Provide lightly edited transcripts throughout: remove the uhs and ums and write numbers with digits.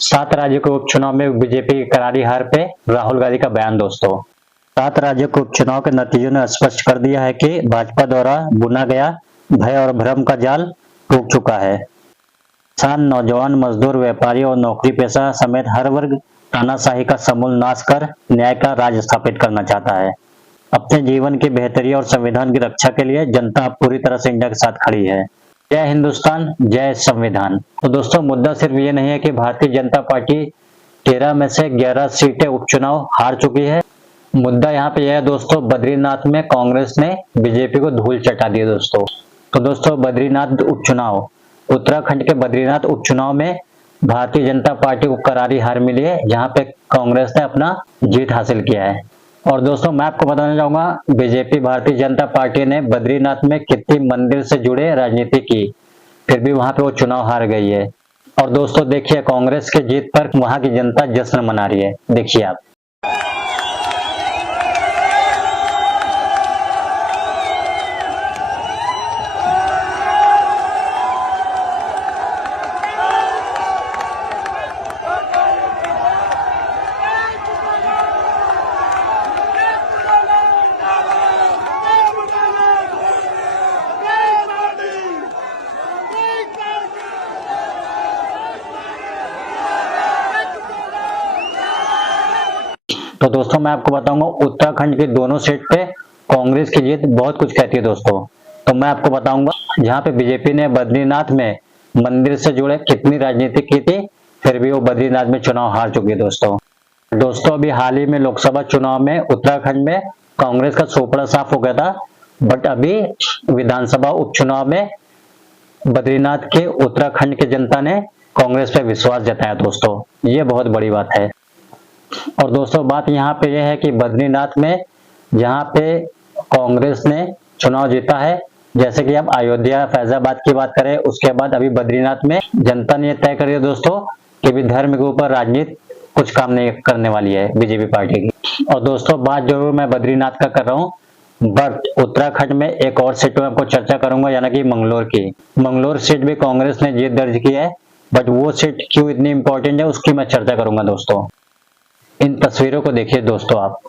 7 राज्यों के उपचुनाव में बीजेपी की करारी हार पे राहुल गांधी का बयान दोस्तों। 7 राज्यों के उपचुनाव के नतीजों ने स्पष्ट कर दिया है कि भाजपा द्वारा बुना गया भय और भ्रम का जाल टूट चुका है। किसान, नौजवान, मजदूर, व्यापारी और नौकरी पेशा समेत हर वर्ग तानाशाही का समूल नाश कर न्याय का राज स्थापित करना चाहता है। अपने जीवन की बेहतरी और संविधान की रक्षा के लिए जनता पूरी तरह से इंडिया के साथ खड़ी है। जय हिंदुस्तान, जय संविधान। तो दोस्तों, मुद्दा सिर्फ ये नहीं है कि भारतीय जनता पार्टी 13 में से 11 सीटें उपचुनाव हार चुकी है। मुद्दा यहाँ पे यह है दोस्तों, बद्रीनाथ में कांग्रेस ने बीजेपी को धूल चटा दी दोस्तों। तो दोस्तों, बद्रीनाथ उपचुनाव, उत्तराखंड के बद्रीनाथ उपचुनाव में भारतीय जनता पार्टी को करारी हार मिली है, जहां पे कांग्रेस ने अपना जीत हासिल किया है। और दोस्तों, मैं आपको बताना चाहूंगा, बीजेपी भारतीय जनता पार्टी ने बद्रीनाथ में कितनी मंदिर से जुड़े राजनीति की, फिर भी वहां पे वो चुनाव हार गई है। और दोस्तों देखिए, कांग्रेस के जीत पर वहां की जनता जश्न मना रही है, देखिए आप। तो दोस्तों, मैं आपको बताऊंगा उत्तराखंड की दोनों सीट पे कांग्रेस की जीत बहुत कुछ कहती है दोस्तों। तो मैं आपको बताऊंगा, जहां पे बीजेपी ने बद्रीनाथ में मंदिर से जुड़े कितनी राजनीति की थी, फिर भी वो बद्रीनाथ में चुनाव हार चुकी है दोस्तों। अभी हाल ही में लोकसभा चुनाव में उत्तराखंड में कांग्रेस का सोपड़ा साफ हो गया था, बट अभी विधानसभा उपचुनाव में बद्रीनाथ के उत्तराखंड की जनता ने कांग्रेस पे विश्वास जताया दोस्तों। ये बहुत बड़ी बात है। और दोस्तों, बात यहाँ पे यह है कि बद्रीनाथ में जहाँ पे कांग्रेस ने चुनाव जीता है, जैसे कि अब अयोध्या, फैजाबाद की बात करें, उसके बाद अभी बद्रीनाथ में जनता ने तय कर दिया दोस्तों कि भी धर्म के ऊपर राजनीति कुछ काम नहीं करने वाली है बीजेपी पार्टी की। और दोस्तों, बात जरूर मैं बद्रीनाथ का कर रहा हूँ, बट उत्तराखंड में एक और सीट में आपको चर्चा करूंगा, यानी कि मंगलोर की। मंगलोर सीट भी कांग्रेस ने जीत दर्ज की है, बट वो सीट क्यों इतनी इंपॉर्टेंट है उसकी मैं चर्चा करूंगा दोस्तों। इन तस्वीरों को देखिए दोस्तों आप।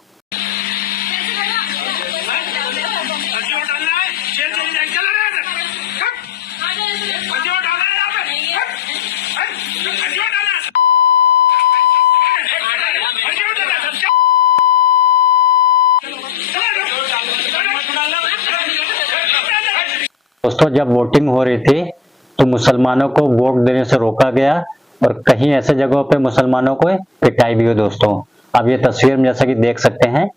दोस्तों, जब वोटिंग हो रही थी तो मुसलमानों को वोट देने से रोका गया और कहीं ऐसे जगहों पे मुसलमानों को पिटाई भी हुई दोस्तों। अब ये तस्वीर में जैसा कि देख सकते हैं,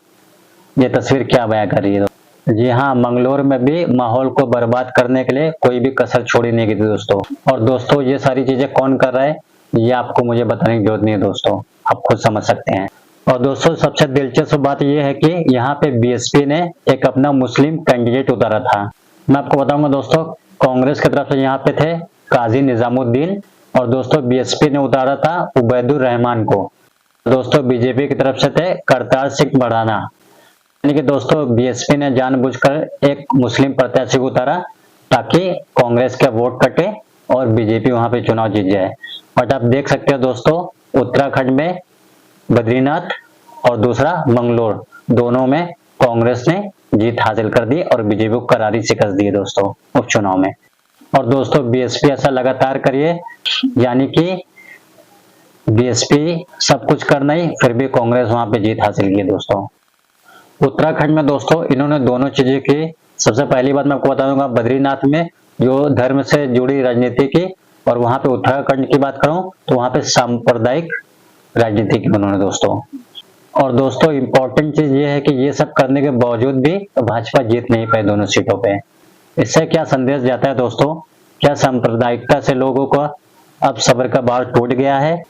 ये तस्वीर क्या बयां कर रही है। जी हाँ, मंगलोर में भी माहौल को बर्बाद करने के लिए कोई भी कसर छोड़ी नहीं गई थी दोस्तों। और दोस्तों, ये सारी चीजें कौन कर रहा है ये आपको मुझे बताने की जरूरत नहीं है दोस्तों, आप खुद समझ सकते हैं। और दोस्तों, सबसे दिलचस्प बात यह है कि यहाँ पे बीएसपी ने एक अपना मुस्लिम कैंडिडेट उतारा था। मैं आपको बताऊंगा दोस्तों, कांग्रेस की तरफ से यहाँ पे थे काजी निजामुद्दीन, और दोस्तों बीएसपी ने उतारा था उबैदुर रहमान को। दोस्तों, बीजेपी की तरफ से थे करतार सिंह भड़ाना। यानी कि दोस्तों, बीएसपी ने जानबूझकर एक मुस्लिम प्रत्याशी को उतारा ताकि कांग्रेस का वोट कटे और बीजेपी वहां पे चुनाव जीत जाए। बट आप देख सकते हो दोस्तों, उत्तराखंड में बद्रीनाथ और दूसरा मंगलोर, दोनों में कांग्रेस ने जीत हासिल कर दी और बीजेपी को करारी शिकस्त दी दोस्तों उपचुनाव में। और दोस्तों, बीएसपी ऐसा लगातार करिए, यानी कि बीएसपी सब कुछ कर नहीं, फिर भी कांग्रेस वहां पे जीत हासिल की दोस्तों। उत्तराखंड में दोस्तों इन्होंने दोनों चीजें की। सबसे पहली बात मैं आपको बता दूंगा, बद्रीनाथ में जो धर्म से जुड़ी राजनीति की, और वहां पे उत्तराखंड की बात करूं तो वहां पे सांप्रदायिक राजनीति की उन्होंने दोस्तों। और दोस्तों, इंपॉर्टेंट चीज ये है कि ये सब करने के बावजूद भी भाजपा जीत नहीं पाई दोनों सीटों पे। इससे क्या संदेश जाता है दोस्तों? क्या सांप्रदायिकता से लोगों का अब सब्र का बाड़ टूट गया है,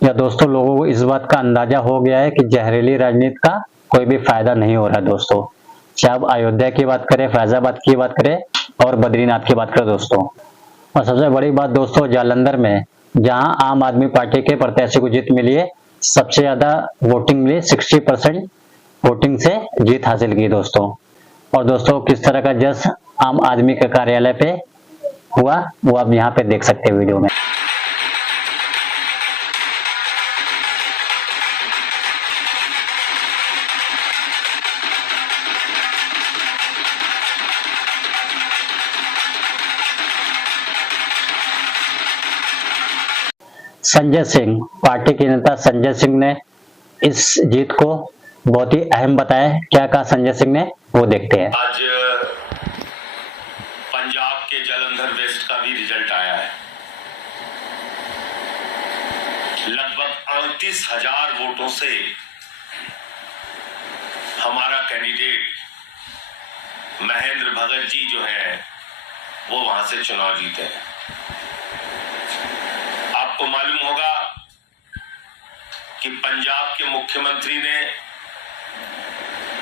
या दोस्तों लोगों को इस बात का अंदाजा हो गया है कि जहरीली राजनीति का कोई भी फायदा नहीं हो रहा दोस्तों? चाहे आप अयोध्या की बात करें, फैजाबाद की बात करें और बद्रीनाथ की बात करें दोस्तों। और सबसे बड़ी बात दोस्तों, जालंधर में जहां आम आदमी पार्टी के प्रत्याशी को जीत मिली है, सबसे ज्यादा वोटिंग मिली, 60% वोटिंग से जीत हासिल की दोस्तों। और दोस्तों, किस तरह का जश्न आम आदमी के कार्यालय पे हुआ वो आप यहाँ पे देख सकते हैं वीडियो में। संजय सिंह, पार्टी के नेता संजय सिंह ने इस जीत को बहुत ही अहम बताया। क्या कहा संजय सिंह ने, वो देखते हैं। आज पंजाब के जालंधर वेस्ट का भी रिजल्ट आया है। लगभग 38,000 वोटों से हमारा कैंडिडेट महेंद्र भगत जी जो है वो वहां से चुनाव जीते हैं। आपको मालूम होगा कि पंजाब के मुख्यमंत्री ने,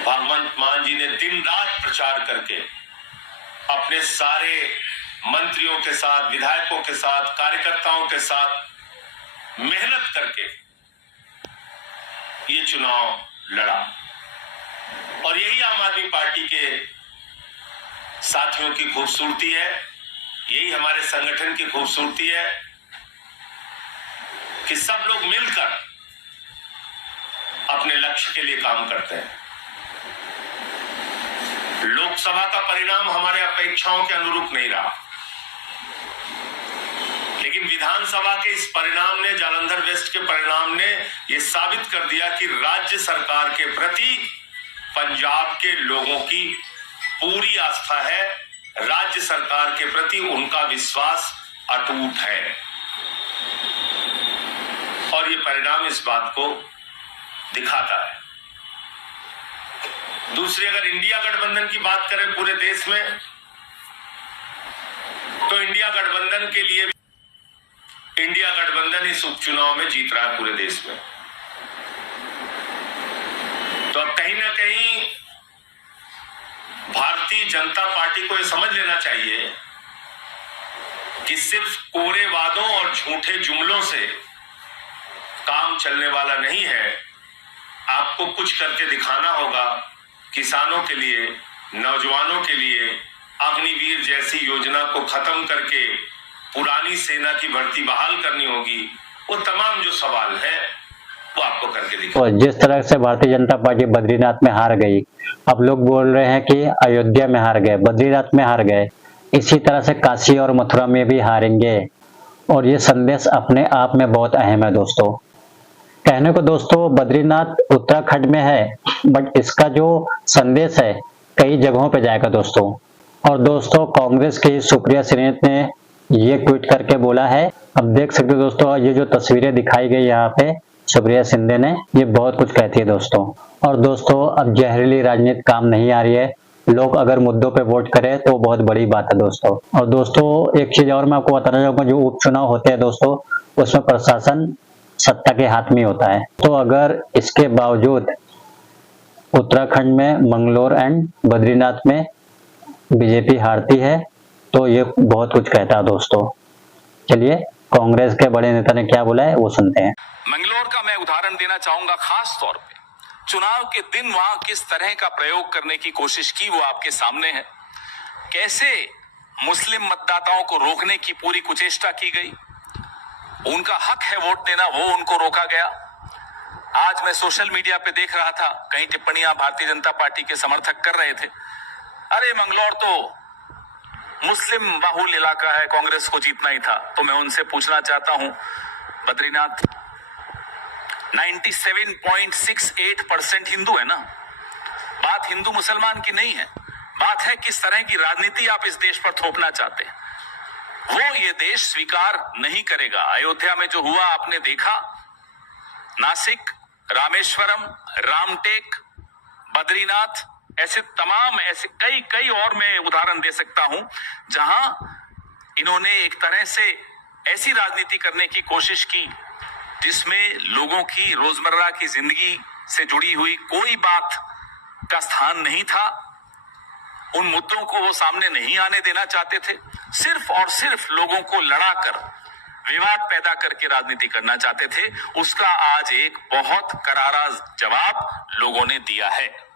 भगवंत मान जी ने दिन रात प्रचार करके अपने सारे मंत्रियों के साथ, विधायकों के साथ, कार्यकर्ताओं के साथ मेहनत करके ये चुनाव लड़ा। और यही आम आदमी पार्टी के साथियों की खूबसूरती है, यही हमारे संगठन की खूबसूरती है कि सब लोग मिलकर अपने लक्ष्य के लिए काम करते हैं। लोकसभा का परिणाम हमारे अपेक्षाओं के अनुरूप नहीं रहा, लेकिन विधानसभा के इस परिणाम ने, जालंधर वेस्ट के परिणाम ने यह साबित कर दिया कि राज्य सरकार के प्रति पंजाब के लोगों की पूरी आस्था है, राज्य सरकार के प्रति उनका विश्वास अटूट है। और ये परिणाम इस बात को दिखाता है। दूसरी, अगर इंडिया गठबंधन की बात करें पूरे देश में, तो इंडिया गठबंधन के लिए, इंडिया गठबंधन इस उपचुनाव में जीत रहा है पूरे देश में। तो अब कहीं ना कहीं भारतीय जनता पार्टी को यह समझ लेना चाहिए कि सिर्फ कोरे वादों और झूठे जुमलों से काम चलने वाला नहीं है। आपको कुछ करके दिखाना होगा। किसानों के लिए, नौजवानों के लिए अग्निवीर जैसी योजना को खत्म करके पुरानी सेना की भर्ती बहाल करनी होगी। वो तमाम जो सवाल है वो आपको करके दिखाना। और जिस तरह से भारतीय जनता पार्टी बद्रीनाथ में हार गई, अब लोग बोल रहे हैं कि अयोध्या में हार गए, बद्रीनाथ में हार गए, इसी तरह से काशी और मथुरा में भी हारेंगे। और ये संदेश अपने आप में बहुत अहम है दोस्तों। कहने को दोस्तों बद्रीनाथ उत्तराखंड में है, बट इसका जो संदेश है कई जगहों पे जाएगा दोस्तों। और दोस्तों कांग्रेस की सुप्रिया श्रीनेत ने ये ट्वीट करके बोला है, अब देख सकते हो दोस्तों, ये जो तस्वीरें दिखाई गई यहाँ पे सुप्रिया शिंदे ने, ये बहुत कुछ कहती है दोस्तों। और दोस्तों अब जहरीली राजनीति काम नहीं आ रही है, लोग अगर मुद्दों पे वोट करें तो बहुत बड़ी बात है दोस्तों। और दोस्तों एक चीज और मैं आपको बताना चाहूंगा, जो उपचुनाव होते हैं दोस्तों उसमें प्रशासन सत्ता के हाथ में होता है। तो अगर इसके बावजूद उत्तराखंड में मंगलोर एंड बद्रीनाथ में बीजेपी हारती है तो ये बहुत कुछ कहता है दोस्तों। चलिए कांग्रेस के बड़े नेता ने क्या बोला है वो सुनते हैं। मंगलोर का मैं उदाहरण देना चाहूंगा, खास तौर पे चुनाव के दिन वहां किस तरह का प्रयोग करने की कोशिश की वो आपके सामने है। कैसे मुस्लिम मतदाताओं को रोकने की पूरी कुचेष्टा की गई, उनका हक है वोट देना, वो उनको रोका गया। आज मैं सोशल मीडिया पे देख रहा था, कई टिप्पणियां भारतीय जनता पार्टी के समर्थक कर रहे थे, अरे मंगलौर तो मुस्लिम बाहुल इलाका है, कांग्रेस को जीतना ही था। तो मैं उनसे पूछना चाहता हूं, बद्रीनाथ 97.68% हिंदू है ना। बात हिंदू मुसलमान की नहीं है, बात है किस तरह की राजनीति आप इस देश पर थोपना चाहते हैं। वो ये देश स्वीकार नहीं करेगा। अयोध्या में जो हुआ आपने देखा, नासिक, रामेश्वरम, रामटेक, बद्रीनाथ, ऐसे तमाम ऐसे कई और मैं उदाहरण दे सकता हूं जहां इन्होंने एक तरह से ऐसी राजनीति करने की कोशिश की जिसमें लोगों की रोजमर्रा की जिंदगी से जुड़ी हुई कोई बात का स्थान नहीं था। उन मुद्दों को वो सामने नहीं आने देना चाहते थे, सिर्फ और सिर्फ लोगों को लड़ाकर, विवाद पैदा करके राजनीति करना चाहते थे। उसका आज एक बहुत करारा जवाब लोगों ने दिया है।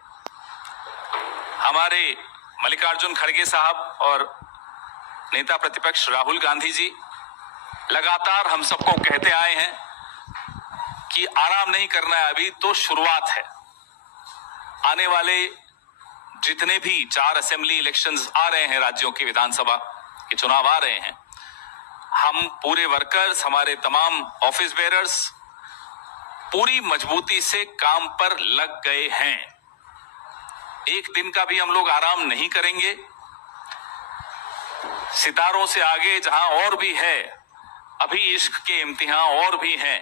हमारे मल्लिकार्जुन खड़गे साहब और नेता प्रतिपक्ष राहुल गांधी जी लगातार हम सबको कहते आए हैं कि आराम नहीं करना है, अभी तो शुरुआत है। आने वाले जितने भी 4 असेंबली इलेक्शंस आ रहे हैं, राज्यों के विधानसभा के चुनाव आ रहे हैं, हम पूरे वर्कर्स, हमारे तमाम ऑफिस बेरर्स पूरी मजबूती से काम पर लग गए हैं। एक दिन का भी हम लोग आराम नहीं करेंगे। सितारों से आगे जहां और भी है, अभी इश्क के इम्तिहान और भी हैं,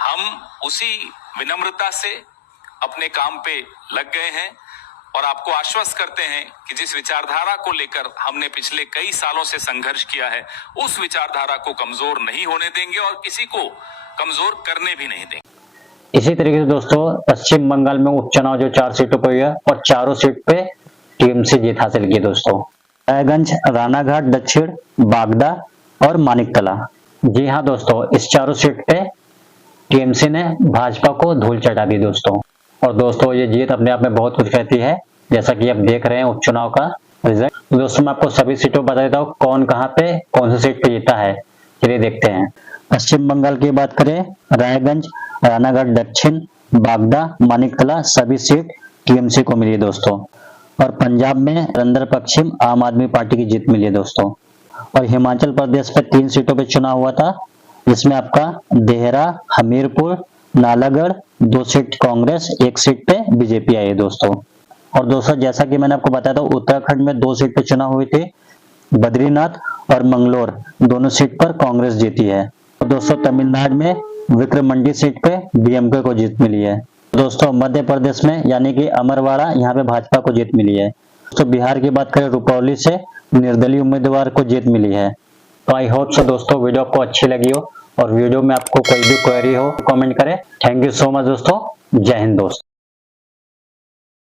हम उसी विनम्रता से अपने काम पे लग गए हैं और आपको आश्वस्त करते हैं कि जिस विचारधारा को लेकर हमने पिछले कई सालों से संघर्ष किया है, उस विचारधारा को कमजोर नहीं होने देंगे और किसी को कमजोर करने भी नहीं देंगे। इसी तरीके से दोस्तों पश्चिम बंगाल में उपचुनाव जो 4 सीटों पर हुआ और चारों सीट पे टीएमसी जीत हासिल की दोस्तों। रायगंज, रानाघाट दक्षिण, बागदा और मानिकतला। जी हाँ दोस्तों, इस चारों सीट पे टीएमसी ने भाजपा को धूल चटा दी दोस्तों। और दोस्तों ये जीत अपने आप में बहुत कुछ कहती है, जैसा कि आप देख रहे हैं उपचुनाव का रिजल्ट। दोस्तों मैं आपको सभी सीटों पर बता देता हूँ कौन कहाँ पे कौन सी सीट पे जीता है, चलिए देखते हैं। पश्चिम बंगाल की बात करें, रायगंज, रानाघाट दक्षिण, बागदा, मानिकतला सभी सीट टीएमसी को मिली है दोस्तों। और पंजाब में जलंधर पश्चिम आम आदमी पार्टी की जीत मिली है दोस्तों। और हिमाचल प्रदेश पे 3 सीटों पे चुनाव हुआ था, जिसमें आपका देहरा, हमीरपुर, नालागढ़ 2 सीट कांग्रेस, 1 सीट पे बीजेपी आई है दोस्तों। और दोस्तों जैसा कि मैंने आपको बताया था, उत्तराखंड में 2 सीट पे चुनाव हुए थे, बद्रीनाथ और मंगलोर दोनों सीट पर कांग्रेस जीती है। और दोस्तों तमिलनाडु में विक्रमंडी सीट पे डीएमके को जीत मिली है। दोस्तों मध्य प्रदेश में यानी कि अमरवाड़ा, यहाँ पे भाजपा को जीत मिली है। तो बिहार की बात करें, रुपौली से निर्दलीय उम्मीदवार को जीत मिली है। तो आई होप सो दोस्तों वीडियो आपको अच्छी लगी हो, और वीडियो में आपको कोई भी क्वेरी हो कमेंट करें। थैंक यू सो मच दोस्तों, जय हिंद दोस्तों।